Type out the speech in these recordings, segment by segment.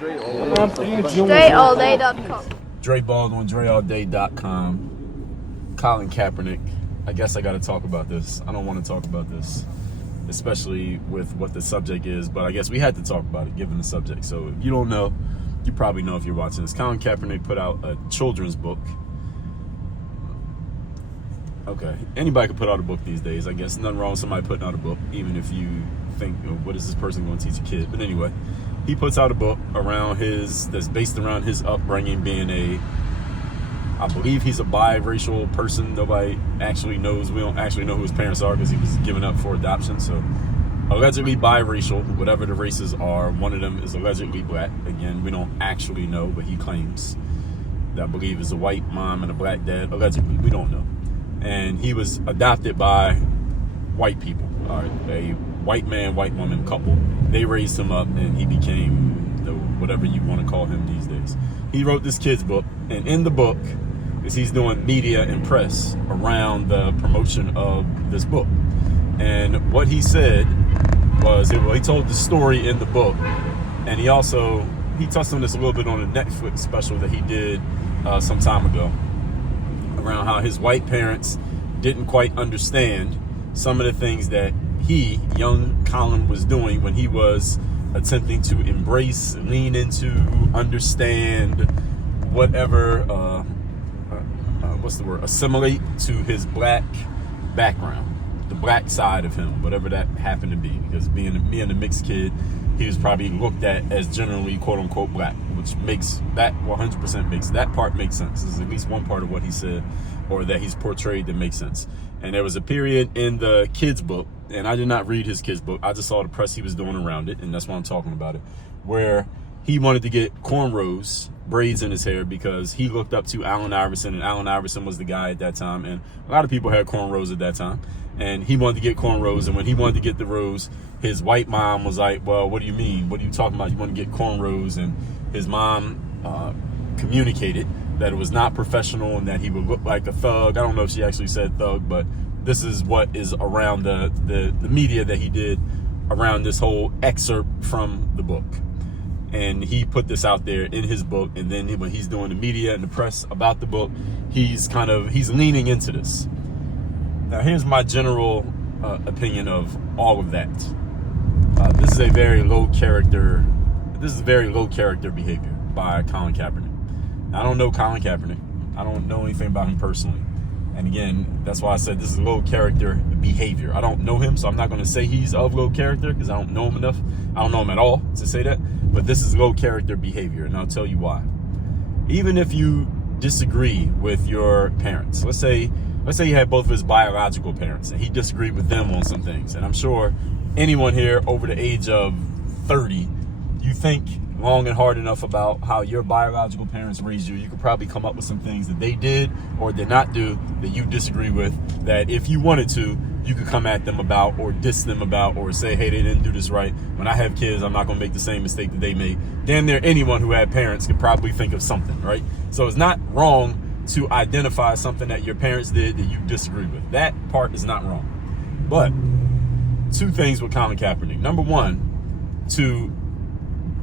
DreAllDay.com. Dre Baldwin, DreAllDay.com. Colin Kaepernick. I guess I got to talk about this. I don't want to talk about this, especially with what the subject is, but I guess we had to talk about it given the subject. So if you don't know, you probably know if you're watching this. Colin Kaepernick put out a children's book. Okay, anybody can put out a book these days. I guess nothing wrong with somebody putting out a book, even if you think, what is this person going to teach a kid? But anyway, he puts out a book that's based around his upbringing, being I believe he's a biracial person. Nobody actually knows. We don't actually know who his parents are because he was given up for adoption. So allegedly biracial, whatever the races are. One of them is allegedly black. Again, we don't actually know, but he claims that I believe is a white mom and a black dad. Allegedly, we don't know. And he was adopted by white people, a white man, white woman couple. They raised him up, and he became whatever you want to call him these days. He wrote this kid's book, and in the book is he's doing media and press around the promotion of this book. And what he said was, he told the story in the book, and he touched on this a little bit on a Netflix special that he did some time ago, around how his white parents didn't quite understand some of the things that young Colin, was doing when he was attempting to embrace, lean into, understand, whatever, assimilate to his black background, the black side of him, whatever that happened to be. Because being a mixed kid, he was probably looked at as generally quote unquote black, which makes that 100% makes that part make sense. There's at least one part of what he said or that he's portrayed that makes sense. And there was a period in the kid's book, and I did not read his kid's book, I just saw the press he was doing around it, and that's why I'm talking about it, where he wanted to get cornrows, braids in his hair, because he looked up to Allen Iverson, and Allen Iverson was the guy at that time, and a lot of people had cornrows at that time, and he wanted to get cornrows. And when he wanted to get the rows, his white mom was like, well, what do you mean? What are you talking about? You want to get cornrows? And his mom communicated that it was not professional and that he would look like a thug. I don't know if she actually said thug, but this is what is around the media that he did around this whole excerpt from the book. And he put this out there in his book, and then when he's doing the media and the press about the book, he's leaning into this. Now, here's my general opinion of all of that. This is very low character behavior by Colin Kaepernick. Now, I don't know Colin Kaepernick. I don't know anything about him personally. And again, that's why I said this is low character behavior. I don't know him, so I'm not going to say he's of low character because I don't know him enough. I don't know him at all to say that. But this is low character behavior, and I'll tell you why. Even if you disagree with your parents, let's say you had both of his biological parents, and he disagreed with them on some things. And I'm sure anyone here over the age of 30, you think long and hard enough about how your biological parents raised you, you could probably come up with some things that they did or did not do that you disagree with, that if you wanted to, you could come at them about or diss them about or say, hey, they didn't do this right. When I have kids, I'm not going to make the same mistake that they made. Damn near anyone who had parents could probably think of something, right? So it's not wrong to identify something that your parents did that you disagree with. That part is not wrong. But two things with Colin Kaepernick. Number one, to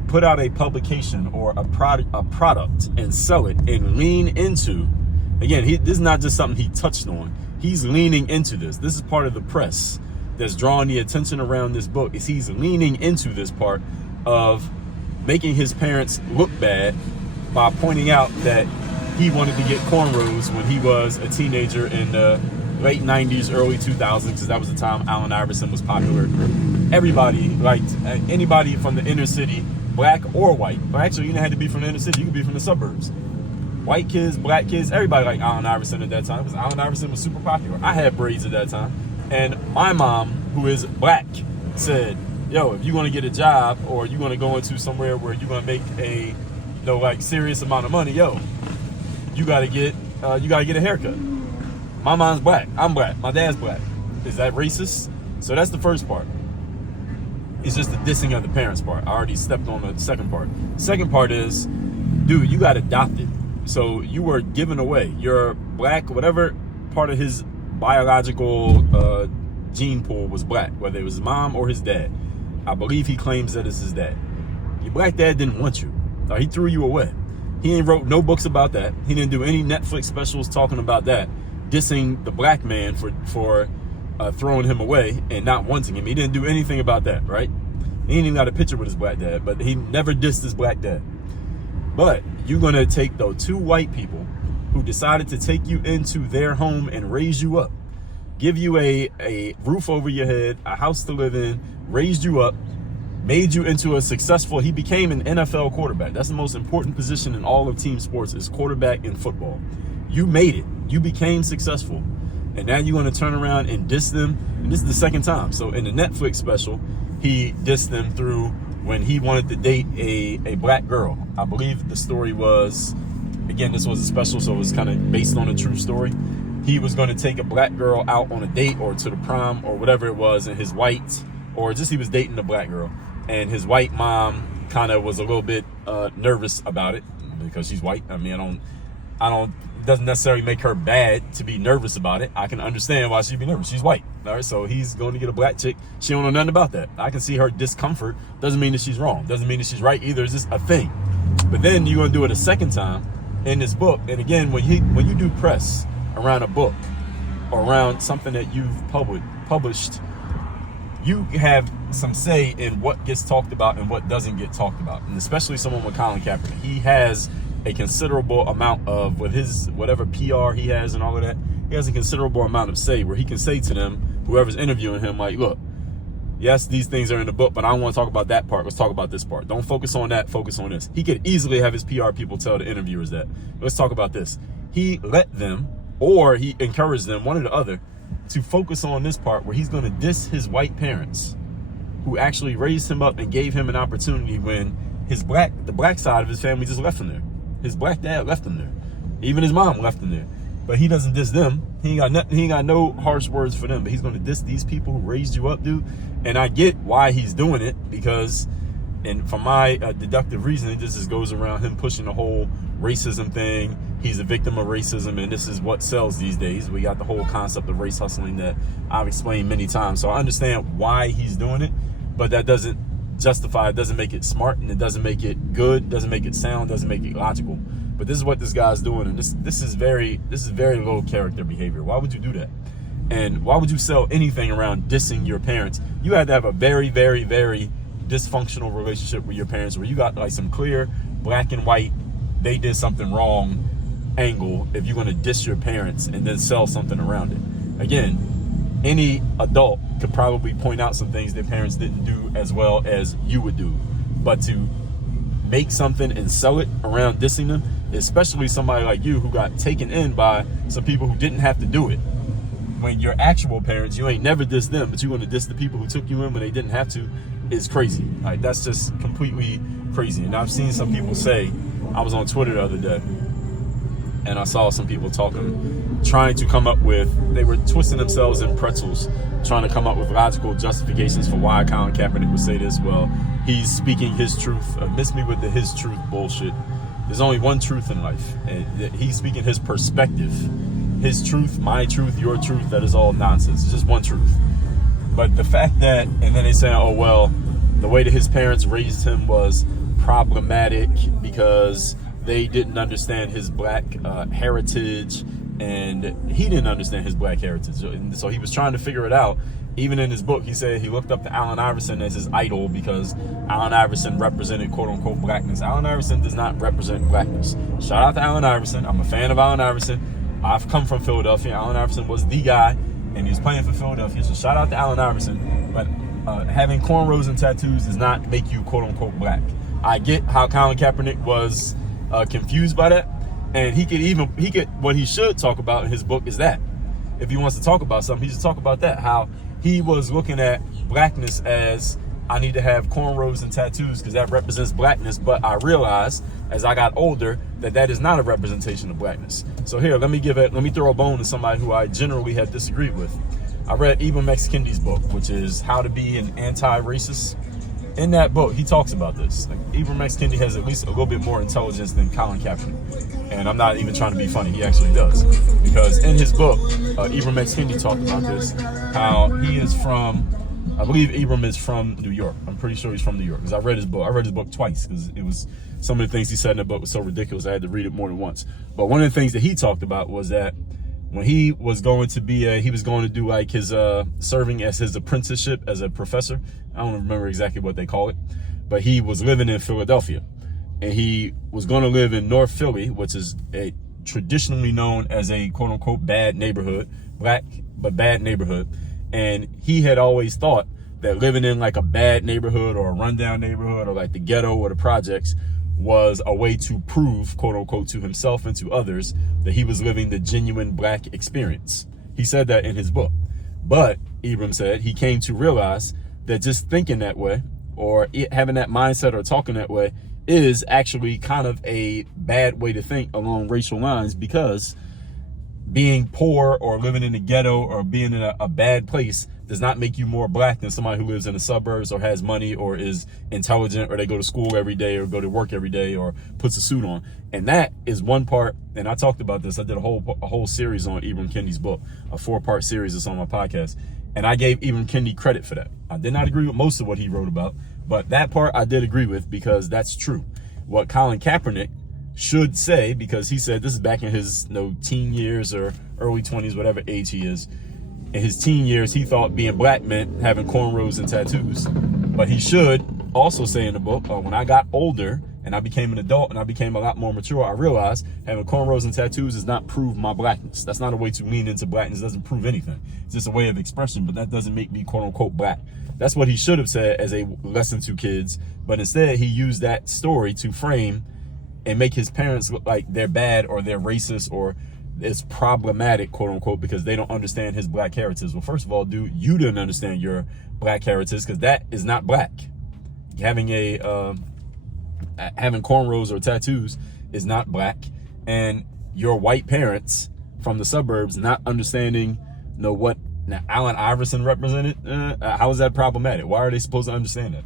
put out a publication or a product and sell it and lean into, again, this is not just something he touched on. He's leaning into this. This is part of the press that's drawing the attention around this book. Is he's leaning into this part of making his parents look bad by pointing out that he wanted to get cornrows when he was a teenager in the late 90s, early 2000s, because that was the time Allen Iverson was popular. Everybody liked anybody from the inner city, black or white. But actually, you didn't have to be from the inner city. You could be from the suburbs. White kids, black kids, everybody liked Allen Iverson at that time because Allen Iverson was super popular. I had braids at that time. And my mom, who is black, said, yo, if you want to get a job or you want to go into somewhere where you're going to make a serious amount of money, yo, you got to get a haircut. My mom's black. I'm black. My dad's black. Is that racist? So that's the first part. It's just the dissing of the parents part. I already stepped on the second part. The second part is, dude, you got adopted. So you were given away. You're black, whatever part of his biological gene pool was black, whether it was his mom or his dad. I believe he claims that it's his dad. Your black dad didn't want you. He threw you away. He ain't wrote no books about that. He didn't do any Netflix specials talking about that, dissing the black man for throwing him away and not wanting him. He didn't do anything about that, right? He ain't even got a picture with his black dad, but he never dissed his black dad. But you're going to take those two white people who decided to take you into their home and raise you up, give you a roof over your head, a house to live in, raised you up, made you into a successful, he became an NFL quarterback. That's the most important position in all of team sports, is quarterback in football. You made it. You became successful. And now you're going to turn around and diss them. And this is the second time. So in the Netflix special, he dissed them through when he wanted to date a black girl. I believe the story was, again, this was a special, so it was kind of based on a true story. He was going to take a black girl out on a date or to the prom or whatever it was, and his white, or just he was dating a black girl. And his white mom kind of was a little bit nervous about it because she's white. I mean, it doesn't necessarily make her bad to be nervous about it. I can understand why she'd be nervous. She's white. All right, so he's going to get a black chick. She don't know nothing about that. I can see her discomfort. Doesn't mean that she's wrong. Doesn't mean that she's right either. It's just a thing. But then you're going to do it a second time in this book. And again, when you do press around a book or around something that you've published, you have some say in what gets talked about and what doesn't get talked about. And especially someone with Colin Kaepernick. He has a considerable amount of, with his whatever PR he has and all of that, he has a considerable amount of say where he can say to them, whoever's interviewing him, like, look, yes, these things are in the book, but I don't want to talk about that part. Let's talk about this part. Don't focus on that. Focus on this. He could easily have his PR people tell the interviewers that. Let's talk about this. He let them, or he encouraged them, one or the other, to focus on this part where he's going to diss his white parents who actually raised him up and gave him an opportunity when the black side of his family just left him there. His black dad left him there. Even his mom left him there. But he doesn't diss them. He ain't got no harsh words for them, but he's going to diss these people who raised you up, dude. And I get why he's doing it, because, and for my deductive reasoning, this just goes around him pushing the whole racism thing. He's a victim of racism, and this is what sells these days. We got the whole concept of race hustling that I've explained many times. So I understand why he's doing it, but that doesn't justify, it doesn't make it smart, and it doesn't make it good, doesn't make it sound, doesn't make it logical. But this is what this guy's doing, and this is very low character behavior. Why would you do that? And why would you sell anything around dissing your parents? You had to have a very, very, very dysfunctional relationship with your parents where you got like some clear black and white, they did something wrong angle if you're going to diss your parents and then sell something around it. Again, any adult could probably point out some things their parents didn't do as well as you would do. But to make something and sell it around dissing them, especially somebody like you who got taken in by some people who didn't have to do it. When your actual parents, you ain't never dissed them, but you're going to diss the people who took you in when they didn't have to, is crazy. Like, that's just completely crazy. And I've seen some people say, I was on Twitter the other day, and I saw some people talking, trying to come up with, they were twisting themselves in pretzels, trying to come up with logical justifications for why Colin Kaepernick would say this. Well, he's speaking his truth. Miss me with the his truth bullshit. There's only one truth in life, and he's speaking his perspective. His truth, my truth, your truth, that is all nonsense. It's just one truth. But the fact that, and then they say, oh, well, the way that his parents raised him was problematic because they didn't understand his black heritage, and he didn't understand his black heritage. And so he was trying to figure it out. Even in his book, he said he looked up to Allen Iverson as his idol because Allen Iverson represented quote-unquote blackness. Allen Iverson does not represent blackness. Shout out to Allen Iverson. I'm a fan of Allen Iverson. I've come from Philadelphia. Allen Iverson was the guy, and he was playing for Philadelphia. So shout out to Allen Iverson. But having cornrows and tattoos does not make you quote-unquote black. I get how Colin Kaepernick was confused by that. And what he should talk about in his book is that. If he wants to talk about something, he should talk about that. How he was looking at blackness as, I need to have cornrows and tattoos because that represents blackness. But I realized as I got older that is not a representation of blackness. So here, let me throw a bone to somebody who I generally have disagreed with. I read Ibram X. Kendi's book, which is How to Be an Anti-Racist. In that book, he talks about this. Like, Ibram X. Kendi has at least a little bit more intelligence than Colin Kaepernick. And I'm not even trying to be funny. He actually does. Because in his book, Ibram X. Kendi talked about this, how he is from I believe Ibram is from New York. I'm pretty sure he's from New York because I read his book. I read his book twice because it was some of the things he said in the book was so ridiculous I had to read it more than once. But one of the things that he talked about was that when he was going to do like his serving as his apprenticeship as a professor. I don't remember exactly what they call it, but he was living in Philadelphia, and he was going to live in North Philly, which is a traditionally known as a quote unquote bad neighborhood, black but bad neighborhood. And he had always thought that living in like a bad neighborhood or a rundown neighborhood or like the ghetto or the projects was a way to prove, quote unquote, to himself and to others that he was living the genuine black experience. He said that in his book. But Ibram said he came to realize that just thinking that way or having that mindset or talking that way is actually kind of a bad way to think along racial lines, because being poor or living in the ghetto or being in a bad place does not make you more black than somebody who lives in the suburbs or has money or is intelligent or they go to school every day or go to work every day or puts a suit on. And that is one part, and I talked about this. I did a whole series on Ibram Kendi's book, a 4-part series that's on my podcast. And I gave Ibram Kendi credit for that. I did not agree with most of what he wrote about, but that part I did agree with because that's true. What Colin Kaepernick should say, because he said this is back in his teen years or early 20s, whatever age he is. In his teen years, he thought being black meant having cornrows and tattoos. But he should also say in the book, when I got older and I became an adult and I became a lot more mature, I realized having cornrows and tattoos does not prove my blackness. That's not a way to lean into blackness. It doesn't prove anything. It's just a way of expression, but that doesn't make me quote unquote black. That's what he should have said as a lesson to kids. But instead, he used that story to frame and make his parents look like they're bad or they're racist or it's problematic, quote unquote, because they don't understand his black heritage. Well, first of all, dude, you didn't understand your black heritage because that is not black. Having having cornrows or tattoos is not black, and your white parents from the suburbs not understanding, what now Allen Iverson represented. How is that problematic? Why are they supposed to understand that?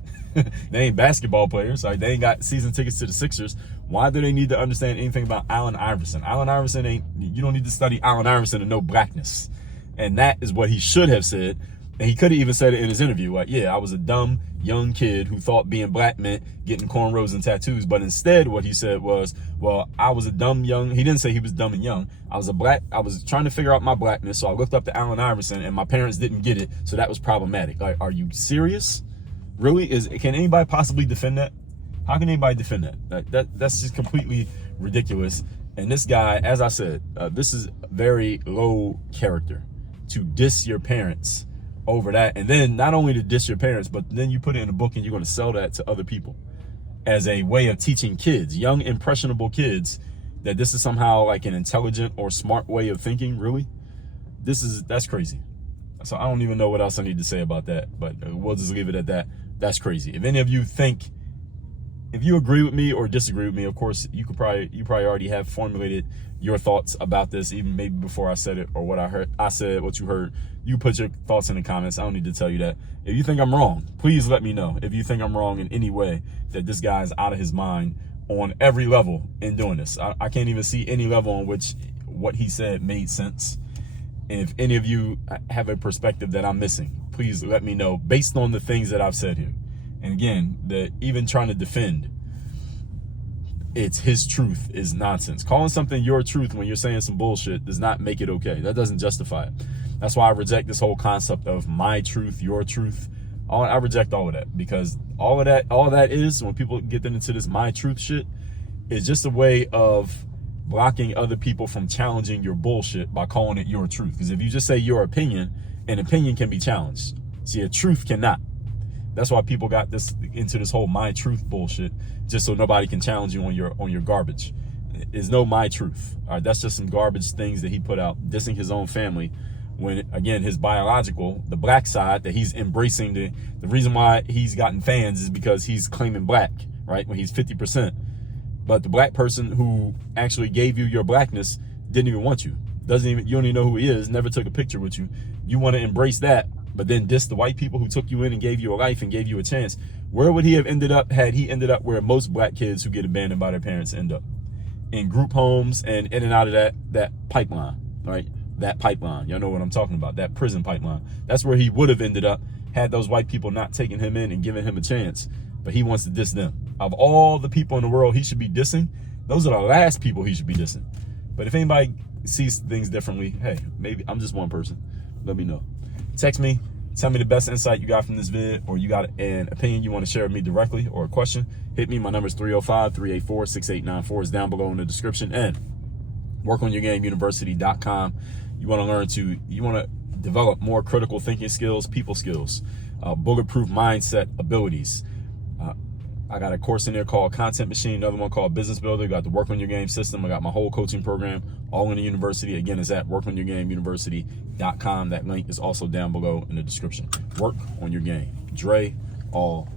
They ain't basketball players. Like, they ain't got season tickets to the Sixers. Why do they need to understand anything about Allen Iverson? Allen Iverson you don't need to study Allen Iverson to know blackness. And that is what he should have said. And he could have even said it in his interview. Like, yeah, I was a dumb young kid who thought being black meant getting cornrows and tattoos. But instead what he said was, well, I was a dumb young, he didn't say he was dumb and young. I was trying to figure out my blackness. So I looked up to Allen Iverson and my parents didn't get it. So that was problematic. Like, are you serious? Really? Can anybody possibly defend that? How can anybody defend that? That's just completely ridiculous. And this guy, as I said, this is very low character to diss your parents over that. And then not only to diss your parents, but then you put it in a book and you're going to sell that to other people as a way of teaching kids, young, impressionable kids, that this is somehow like an intelligent or smart way of thinking. Really? That's crazy. So I don't even know what else I need to say about that, but we'll just leave it at that. That's crazy. If any of you if you agree with me or disagree with me, of course, you probably already have formulated your thoughts about this, even maybe before I said it or what I said, what you heard. You put your thoughts in the comments. I don't need to tell you that. If you think I'm wrong, please let me know. If you think I'm wrong in any way, that this guy's out of his mind on every level in doing this. I can't even see any level on which what he said made sense. And if any of you have a perspective that I'm missing, please let me know based on the things that I've said here. And again, even trying to defend it's his truth is nonsense. Calling something your truth when you're saying some bullshit does not make it okay. That doesn't justify it. That's why I reject this whole concept of my truth, your truth. I reject all of that, because all of that is, when people get into this my truth shit, is just a way of blocking other people from challenging your bullshit by calling it your truth. Because if you just say your opinion, an opinion can be challenged. See, a truth cannot. That's why people got into this whole my truth bullshit, just so nobody can challenge you on your garbage. There's no my truth. All right, that's just some garbage things that he put out, dissing his own family, when again his biological, the black side that he's embracing. The reason why he's gotten fans is because he's claiming black, right? When he's 50%, but the black person who actually gave you your blackness didn't even want you. You don't even know who he is. Never took a picture with you. You want to embrace that, but then diss the white people who took you in and gave you a life and gave you a chance. Where would he have ended up had he ended up where most black kids who get abandoned by their parents end up? In group homes and in and out of that pipeline, right? That pipeline. Y'all know what I'm talking about, that prison pipeline. That's where he would have ended up had those white people not taking him in and giving him a chance, but he wants to diss them. Of all the people in the world he should be dissing, those are the last people he should be dissing. But if anybody sees things differently, hey, maybe I'm just one person. Let me know. Text me. Tell me the best insight you got from this vid, or you got an opinion you want to share with me directly, or a question. Hit me. My number is 305-384-6894. It's down below in the description. And workonyourgameuniversity.com. You want to develop more critical thinking skills, people skills, bulletproof mindset abilities. I got a course in there called Content Machine, another one called Business Builder. Got the Work on Your Game system. I got my whole coaching program all in the university. Again, it's at workonyourgameuniversity.com. That link is also down below in the description. Work on your game. Dre, all